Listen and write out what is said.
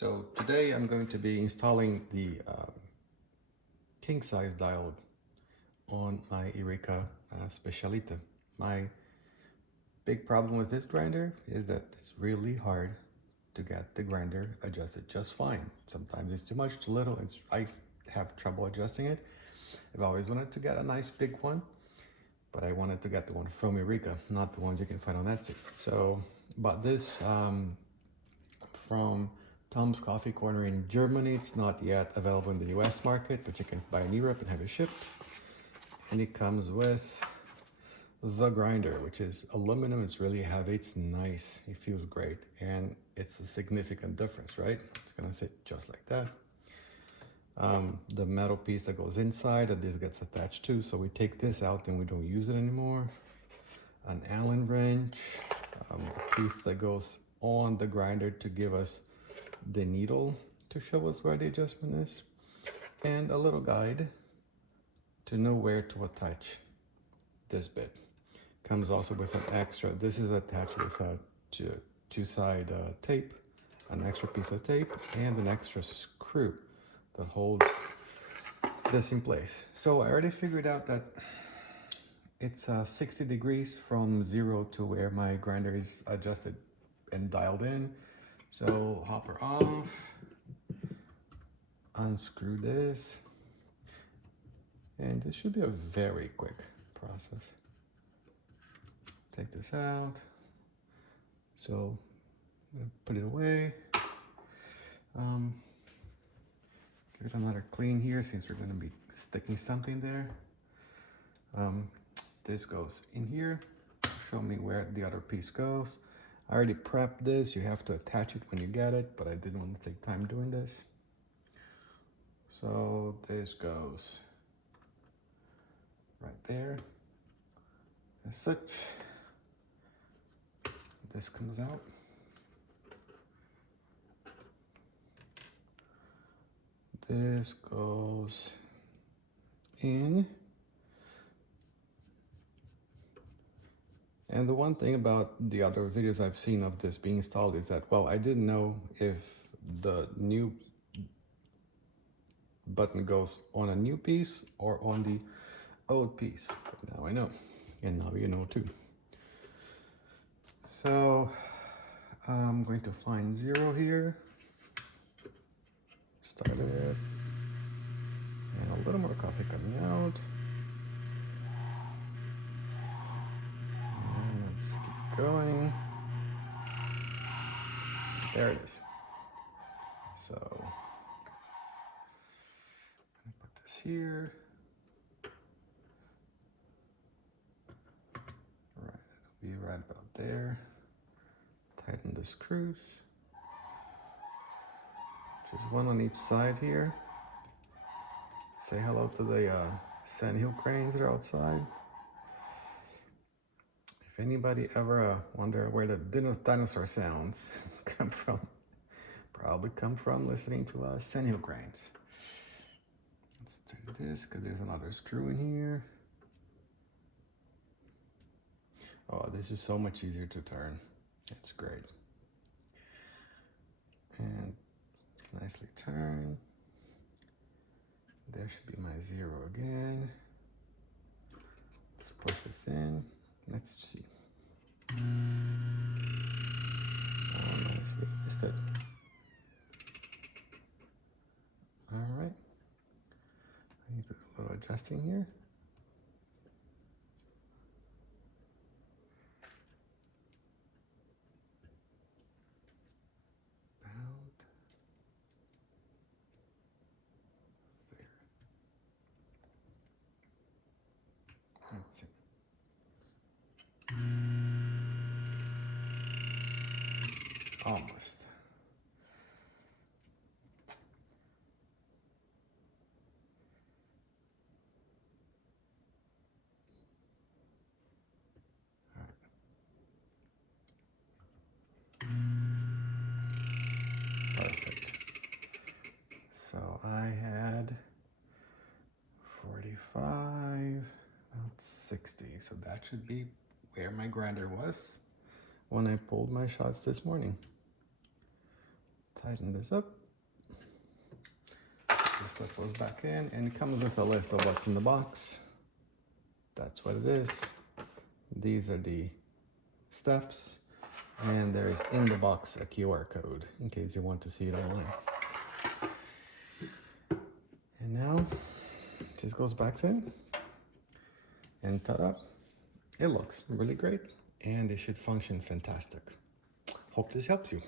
So today I'm going to be installing the king size dial on my Eureka Specialità. My big problem with this grinder is that it's really hard to get the grinder adjusted just fine. Sometimes it's too much, too little. I have trouble adjusting it. I've always wanted to get a nice big one, but I wanted to get the one from Eureka, not the ones you can find on Etsy. So bought this from Tom's Coffee Corner in Germany. It's not yet available in the US market, but you can buy in Europe and have it shipped. And it comes with the grinder, which is aluminum. It's really heavy. It's nice. It feels great. And it's a significant difference, right? It's gonna sit just like that. The metal piece that goes inside that this gets attached to. So we take this out and we don't use it anymore. An Allen wrench, a piece that goes on the grinder to give us the needle to show us where the adjustment is, and a little guide to know where to attach this bit. Comes also with an extra, this is attached with a two-side tape, an extra piece of tape, and an extra screw that holds this in place. So I already figured out that it's 60 degrees from 0 to where my grinder is adjusted and dialed in. So hopper off, unscrew this, and this should be a very quick process. Take this out. So I'm gonna put it away. Give it another clean here since we're gonna be sticking something there. This goes in here. Show me where the other piece goes. I already prepped this. You have to attach it when you get it, but I didn't want to take time doing this. So this goes right there, as such. This comes out. This goes in. And the one thing about the other videos I've seen of this being installed is that, well, I didn't know if the new button goes on a new piece or on the old piece. But now I know, and now you know too. So I'm going to find 0 here, start it, and a little more coffee coming out. Let's keep going. There it is. So I'm gonna put this here. Right, it'll be right about there. Tighten the screws. Just one on each side here. Say hello to the sandhill cranes that are outside. If anybody ever wonder where the dinosaur sounds come from, probably come from listening to sandhill cranes. Let's do this because there's another screw in here. Oh, this is so much easier to turn. It's great. And nicely turn. There should be my 0 again. Let's push this in. Let's see. Oh no, actually missed it. All right. I need to do a little adjusting here. About there. That's it. Almost. All right. Perfect. So I had 45, about 60. So that should be where my grinder was when I pulled my shots this morning. Tighten this up. This stuff goes back in, and it comes with a list of what's in the box. That's what it is. These are the steps, and there's in the box a QR code in case you want to see it online. And now this goes back in, and ta-da, it looks really great, and it should function fantastic. Hope this helps you.